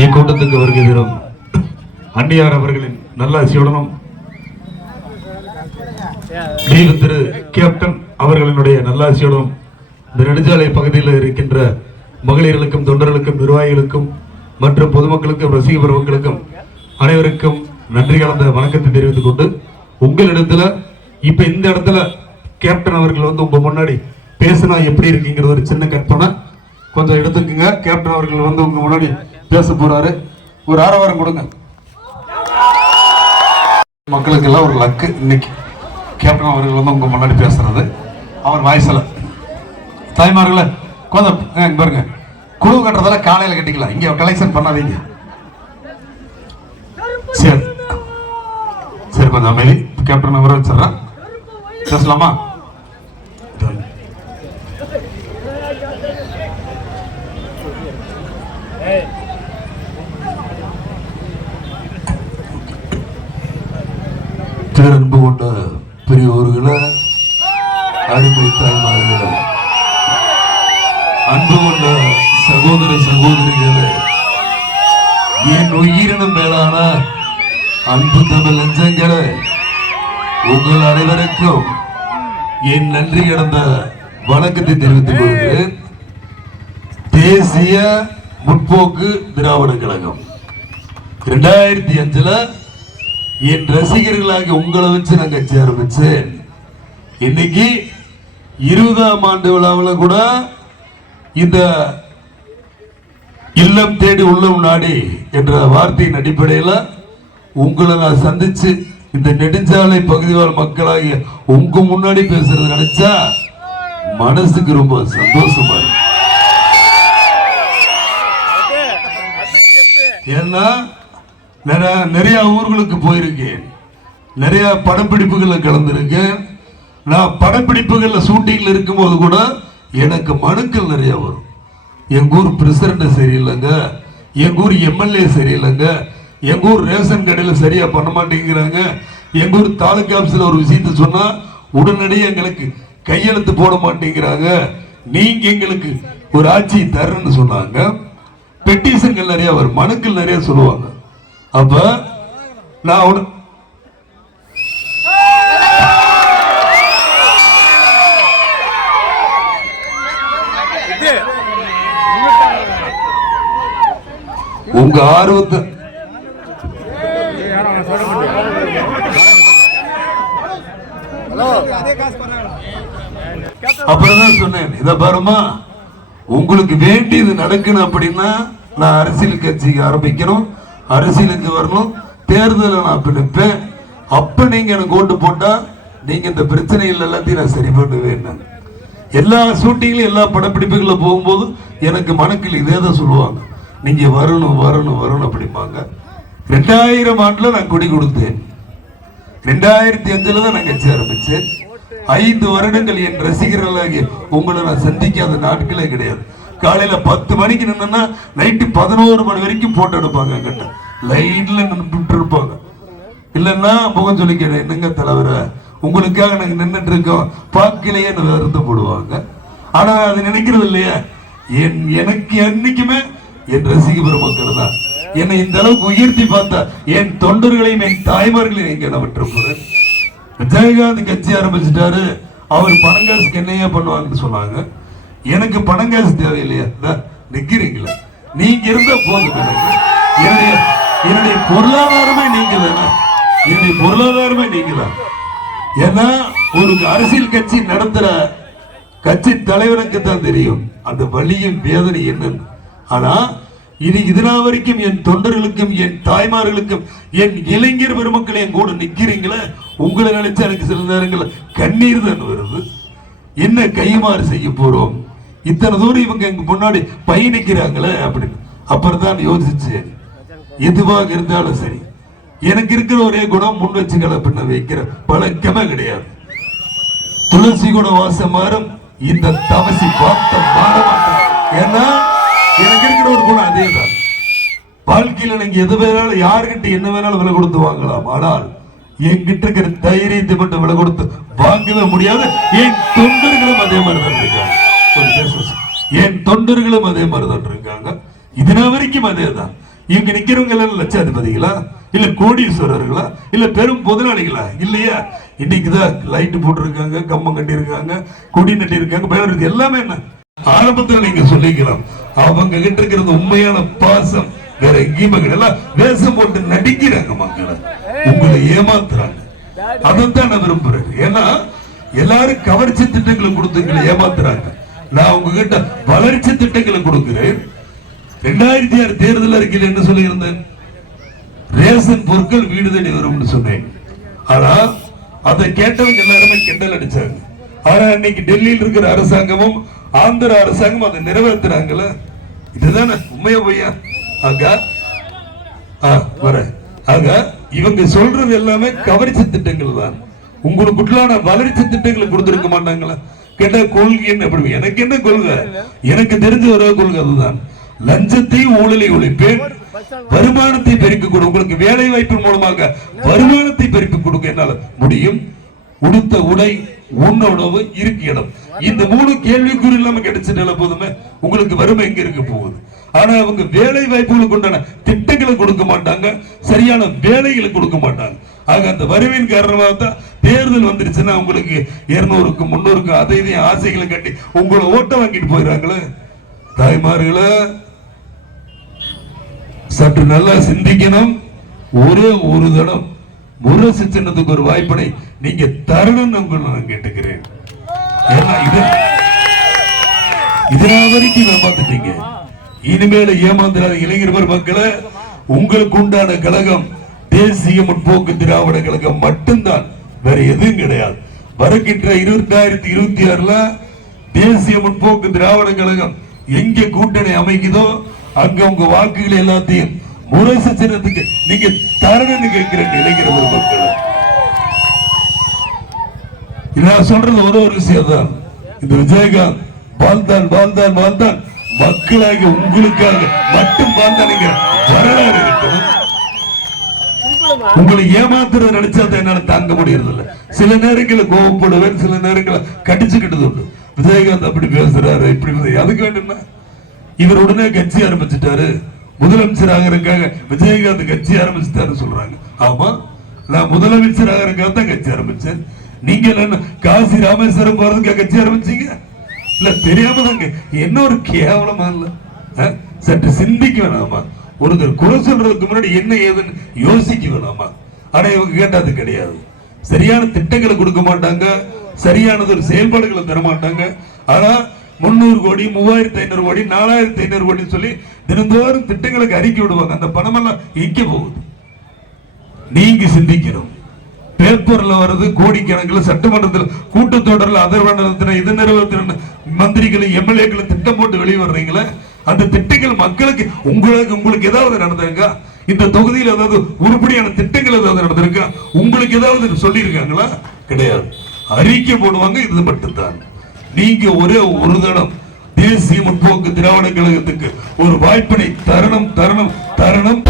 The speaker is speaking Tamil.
இக்கூட்டத்துக்கு வருகை தரும் அன்னியார் அவர்களின் நல்ல ஆசியுடனும் தீவு திரு கேப்டன் அவர்களினுடைய நல்லாசியுடனும் இந்த நெடுஞ்சாலை பகுதியில் இருக்கின்ற மகளிர்களுக்கும் தொண்டர்களுக்கும் நிர்வாகிகளுக்கும் மற்றும் பொதுமக்களுக்கும் ரசிக பெருமக்களுக்கும் அனைவருக்கும் நன்றி கலந்த வணக்கத்தை தெரிவித்துக் கொண்டு உங்களிடத்துல இப்ப இந்த இடத்துல கேப்டன் அவர்கள் வந்து உங்க முன்னாடி பேசினா எப்படி இருக்குங்கிறது ஒரு சின்ன கற்பனை. கொஞ்சம் எடுத்துக்கோங்க. கேப்டன் அவர்கள் வந்து உங்க முன்னாடி பேச போறாரு. ஒரு ஆரவாரம் கொடுங்க. மக்களுக்கு எல்லாம் ஒரு லக்கு இன்னைக்கு கேப்டன் அவர்கள் வந்து உங்க முன்னாடி பேசுறது. அவர் வாய்ஸ்ல. தாய்மார்கள கொஞ்சம் ஆ, பாருங்க. குழு கட்டுறதால காலையில கட்டிக்கலாம் இங்க கலெக்ஷன் பண்ணாதீங்க. சரி. சரி கொஞ்சம் அமைதி. கேப்டன் அவரை வச்சிடறேன். பேசலாமா? பேரன்பு கொண்ட பெரியவர்களே அடிமை தாய்மார்களே அன்பு கொண்ட சகோதர சகோதரிகளை என் உயிரினும் மேலான அன்பு தமிழ் லஞ்சங்களை உங்கள் அனைவருக்கும் என் நன்றி கடந்த வணக்கத்தை தெரிவித்துக் கொள்கிறேன். தேசிய முற்போக்கு திராவிட கழகம். ரெண்டாயிரத்தி அஞ்சுல என் ரசிகர்களாகி உங்களை வச்சு நாங்கள் கட்சி இன்னைக்கு இருபதாம் ஆண்டு விழாவில் கூட இந்த இல்லம் தேடி உள்ளம் நாடி என்ற வார்த்தையின் அடிப்படையில் உங்களை நான் சந்திச்சு இந்த நெடுஞ்சாலை பகுதி வாழ் மக்களாகிய உங்க முன்னாடி பேசுறது நினைச்சா மனசுக்கு ரொம்ப சந்தோஷமா இருக்கு. ஏன்னா நிறைய நிறைய ஊர்களுக்கு போயிருக்கேன். நிறைய படப்பிடிப்புகளில் கலந்துருக்கேன். நான் படப்பிடிப்புகளில் ஷூட்டிங்கில் இருக்கும்போது கூட எனக்கு மனுக்கள் நிறைய வரும். எங்கூர் ஊர் பிரசிடண்ட் சரியில்லைங்க. எங்கூர் எம்எல்ஏ சரியில்லைங்க. எங்கள் ஊர் ரேஷன் கடையில் சரியாக பண்ண மாட்டேங்கிறாங்க. எங்கள் ஊர் தாலுக்கா ஆஃபீஸில் ஒரு விஷயத்தை சொன்னால் உடனடியே எங்களுக்கு கையெழுத்து போட மாட்டேங்கிறாங்க. நீங்கள் எங்களுக்கு ஒரு ஆட்சி தரேன்னு சொன்னாங்க. பெட்டிஷன்கள் நிறையா வரும். மனுக்கள் நிறையா சொல்லுவாங்க. அப்ப நான் உட- உங்க ஆர்வத்தை அப்புறம் தான் சொன்னேன். இத பாருமா உங்களுக்கு வேண்டியது நடக்கணும் அப்படின்னா நான் அரசியல் கட்சி ஆரம்பிக்கணும். அரசியலுக்கு வரணும் தேர்தலை நான் பிடிப்பேன் நிற்பேன் அப்ப நீங்க எனக்கு ஓட்டு போட்டா நீங்க இந்த பிரச்சனைகள் எல்லாத்தையும் நான் சரி பண்ணுவேன் எல்லா ஷூட்டிங்லையும் எல்லா படப்பிடிப்புகளில் போகும்போது எனக்கு மனக்கில் இதே தான் சொல்லுவாங்க. நீங்க வரணும் வரணும் வரணும் அப்படிம்பாங்க. ரெண்டாயிரம் ஆண்டுல நான் கொடி கொடுத்தேன். ரெண்டாயிரத்தி அஞ்சுல தான் நான் கட்சி ஆரம்பிச்சேன். ஐந்து வருடங்கள் என் ரசிகர்களாகிய உங்களை நான் சந்திக்காத நாட்களே கிடையாது. காலையில பத்து மணிக்கு நின்னா நைட்டு பதினோரு மணி வரைக்கும் போட்டோ எடுப்பாங்க என்கிட்ட. லைன்ல நின்றுட்டு இருப்பாங்க இல்லைன்னா முகம் சொல்லிக்கிறேன் என்னங்க தலைவர? உங்களுக்காக நாங்க நின்றுட்டு இருக்கோம் பார்க்கலையே வருத்தப்படுவாங்க ஆனா அது நினைக்கிறது இல்லையா. என் எனக்கு என்னைக்குமே என் ரசிக பெருமக்கள் தான். என்னை இந்த அளவுக்கு உயர்த்தி பார்த்தா என் தொண்டர்களையும் என் தாய்மார்களையும் எங்க நான் விட்டுருப்பேன். விஜயகாந்த் கட்சி ஆரம்பிச்சிட்டாரு. அவர் பணங்காசுக்கு என்னையா பண்ணுவாங்கன்னு சொன்னாங்க. எனக்கு பணங்காசு தேவையில்லையா? நிக்கிறீங்களா? நீங்க இருந்தா போதும் என்னுடைய என்னுடைய பொருளாதாரமே நீங்க தானே என்னுடைய பொருளாதாரமே நீங்க தான் ஏன்னா ஒரு அரசியல் கட்சி நடத்துற கட்சி தலைவனுக்கு தான் தெரியும். அந்த வழியின் வேதனை என்னன்னு. ஆனா இனி இதனால் வரைக்கும் என் தொண்டர்களுக்கும் என் தாய்மார்களுக்கும் என் இளைஞர் பெருமக்கள் என் கூட நிக்கிறீங்களே? உங்களை நினைச்சா எனக்கு சில நேரங்கள்ல கண்ணீர் தான் வருது. என்ன கைமாறு செய்ய போறோம்? இத்தனை தூரம் இவங்க எங்க முன்னாடி பயணிக்கிறாங்களே அப்படின்னு. அப்புறம் தான் யோசிச்சு எதுவாக இருந்தாலும் சரி. எனக்கு இருக்கிற ஒரே குணம் முன் வச்சுக்களை பின்ன வைக்கிற பழக்கமே கிடையாது. துளசி குண வாசம் மாறும். இந்த தவசி பார்த்த மாற மாட்டேன் ஏன்னா எனக்கு இருக்கிற ஒரு குணம் அதேதான். வாழ்க்கையில நீங்க எது வேணாலும் யாருக்கிட்ட என்ன வேணாலும் விலை கொடுத்து வாங்கலாம். ஆனால் என்கிட்ட இருக்கிற தைரியத்தை மட்டும் விலை கொடுத்து வாங்கவே முடியாது. என் தொண்டர்களும் அதே மாதிரி தான் இருக்காங்க. என் தொண்டர்களும் அதே மாதிரி தான் இருக்காங்க? இதுனா வரைக்கும் அதே தான் இங்க நிக்கிறவங்க எல்லாம் லட்சாதிபதிகளா? இல்ல கோடீஸ்வரர்களா? இல்ல பெரும் முதலாளிகளா? இல்லையா? இன்னைக்குதான் லைட் போட்டிருக்காங்க கம்பம் கட்டியிருக்காங்க கொடி நட்டியிருக்காங்க பேனர் எல்லாமே என்ன? ஆரம்பத்துல நீங்க சொல்லிக்கலாம். அவங்க கிட்ட இருக்கிறது உண்மையான பாசம். வேற எங்கேயுமே கிடையாது. வேஷம் போட்டு நடிக்கிறாங்க மக்களை. உங்களை ஏமாத்துறாங்க. அதைத்தான் நான் விரும்புறேன். ஏன்னா எல்லாரும் கவர்ச்சி திட்டங்களை கொடுத்து எங்களை ஏமாத்துறாங்க. நான் உங்ககிட்ட வளர்ச்சி திட்டங்களை கொடுக்கிறேன். ரெண்டாயிரத்தி ஆறு தேர்தல் அறிக்கையில் என்ன சொல்லியிருந்தேன்? ரேஷன் பொருட்கள் வீடு தேடி வரும்னு சொன்னேன். ஆனா அதை கேட்டவங்க எல்லாருமே கிண்டல் அடிச்சாங்க. ஆனா இன்னைக்கு டெல்லியில் இருக்கிற அரசாங்கமும் ஆந்திர அரசாங்கமும் அதை நிறைவேற்றுறாங்கல்ல இதுதானே? உண்மையா பொய்யா? ஆகா ஆ வரேன். ஆக இவங்க சொல்றது எல்லாமே கவர்ச்சி திட்டங்கள் தான். உங்களுக்குள்ளான வளர்ச்சி திட்டங்களை கொடுத்திருக்க மாட்டாங்களா? கேட்டா கொள்கை என்ன அப்படி எனக்கு என்ன கொள்கை? எனக்கு தெரிஞ்ச ஒரே கொள்கை அதுதான். லஞ்சத்தை ஊழலை ஒழிப்பேன் வருமானத்தை பெருக்கிக் கொடு. உங்களுக்கு வேலை வாய்ப்பின் மூலமாக வருமானத்தை பெருக்கிக் கொடுக்க என்னால முடியும்? உடுத்த உடை உண்ண உணவு இருக்கு இடம் இந்த மூணு கேள்விக்குறி இல்லாம கிடைச்சிட்டால போதுமே உங்களுக்கு வறுமை எங்க இருக்க போகுது? ஆனா அவங்க வேலை வாய்ப்புகளுக்கு உண்டான திட்டங்களை கொடுக்க மாட்டாங்க சரியான வேலைகளை கொடுக்க மாட்டாங்க. ஆக அந்த வறுமையின் காரணமாக தான் தேர்தல் வந்துருச்சுன்னா உங்களுக்கு இருநூறுக்கு முன்னூறுக்கு அதை இதையும் ஆசைகளை கட்டி உங்களை ஓட்ட வாங்கிட்டு போயிடுறாங்களே. தாய்மார்களே சற்று நல்லா சிந்திக்கணும். ஒரே ஒரு தடம் முரசு சின்னத்துக்கு ஒரு வாய்ப்பினை நீங்க தரணும்னு உங்களை நான் கேட்டுக்கிறேன். ஏன்னா இது வரைக்கும் ஏமாந்துட்டீங்க இனிமேல ஏமாந்துடாத இளைஞர் மக்களை உங்களுக்கு உண்டான கழகம் தேசிய முற்போக்கு திராவிட கழகம் மட்டும்தான். வேற எதுவும் கிடையாது. வருகின்ற இருபத்தாயிரத்தி இருபத்தி ஆறுல தேசிய முற்போக்கு திராவிட கழகம் எங்க கூட்டணி அமைக்குதோ அங்க உங்க வாக்குகள் எல்லாத்தையும் முரசு சின்னத்துக்கு நீங்க தரணும்னு கேட்கிற இளைஞர் ஒரு மக்கள். நான் சொல்றது ஒரு ஒரு விஷயம் தான் இந்த விஜயகாந்த் வாழ்ந்தான் வாழ்ந்தான் வாழ்ந்தான். மக்களாக உங்களுக்காக மட்டும் வாழ்ந்தானுங்க வரலாறு இருக்கணும் உங்களை ஏமாத்துறது நினைச்சா என்னால தாங்க முடியறது இல்ல சில நேரங்களில் கோவப்படுவேன் சில நேரங்களில் கடிச்சுக்கிட்டது உண்டு. விஜயகாந்த் அப்படி பேசுறாரு இப்படி அதுக்கு வேண்டும்னா? இவர் உடனே கட்சி ஆரம்பிச்சிட்டாரு. முதலமைச்சர் ஆகிறதுக்காக விஜயகாந்த் கட்சி ஆரம்பிச்சிட்டாரு சொல்றாங்க. ஆமா நான் முதலமைச்சர் ஆகிறதுக்காக தான் கட்சி ஆரம்பிச்சேன். நீங்க என்ன காசி ராமேஸ்வரம் போறதுக்காக கட்சி ஆரம்பிச்சீங்க? இல்ல தெரியாம தாங்க என்ன ஒரு கேவலமா இல்ல? சற்று சிந்திக்க வேணாமா? ஒருத்தர் குறை சொல்றதுக்கு முன்னாடி என்ன ஏதுன்னு யோசிக்க வேணாமா. ஆனா இவங்க கேட்டது கிடையாது. சரியான திட்டங்களை கொடுக்க மாட்டாங்க. சரியானது ஒரு செயல்பாடுகளை தர மாட்டாங்க. ஆனா முன்னூறு கோடி மூவாயிரத்தி ஐநூறு கோடி நாலாயிரத்தி ஐநூறு கோடி சொல்லி தினந்தோறும் திட்டங்களுக்கு அறிக்கை விடுவாங்க. அந்த பணமெல்லாம் எங்க போகுது. நீங்க சிந்திக்கணும். பேப்பர்ல வருது கோடிக்கணக்கில் சட்டமன்றத்தில் கூட்டத்தொடரில் அதை நடத்தின இது நிறுவனத்தின மந்திரிகளும் எம்எல்ஏக்களும் திட்டம் போட்டு வெளியே வர்றீங்களே அந்த திட்டங்கள் மக்களுக்கு உங்களுக்கு உங்களுக்கு ஏதாவது நடந்திருக்கா? இந்த தொகுதியில் ஏதாவது உருப்படியான திட்டங்கள் ஏதாவது நடந்திருக்கா? உங்களுக்கு ஏதாவது சொல்லியிருக்காங்களா? கிடையாது. அறிக்கை போடுவாங்க இது மட்டும்தான். நீங்க ஒரே ஒரு தடம் தேசிய முற்போக்கு திராவிட கழகத்துக்கு ஒரு வாய்ப்பினை தருணம் தருணம் தருணம்.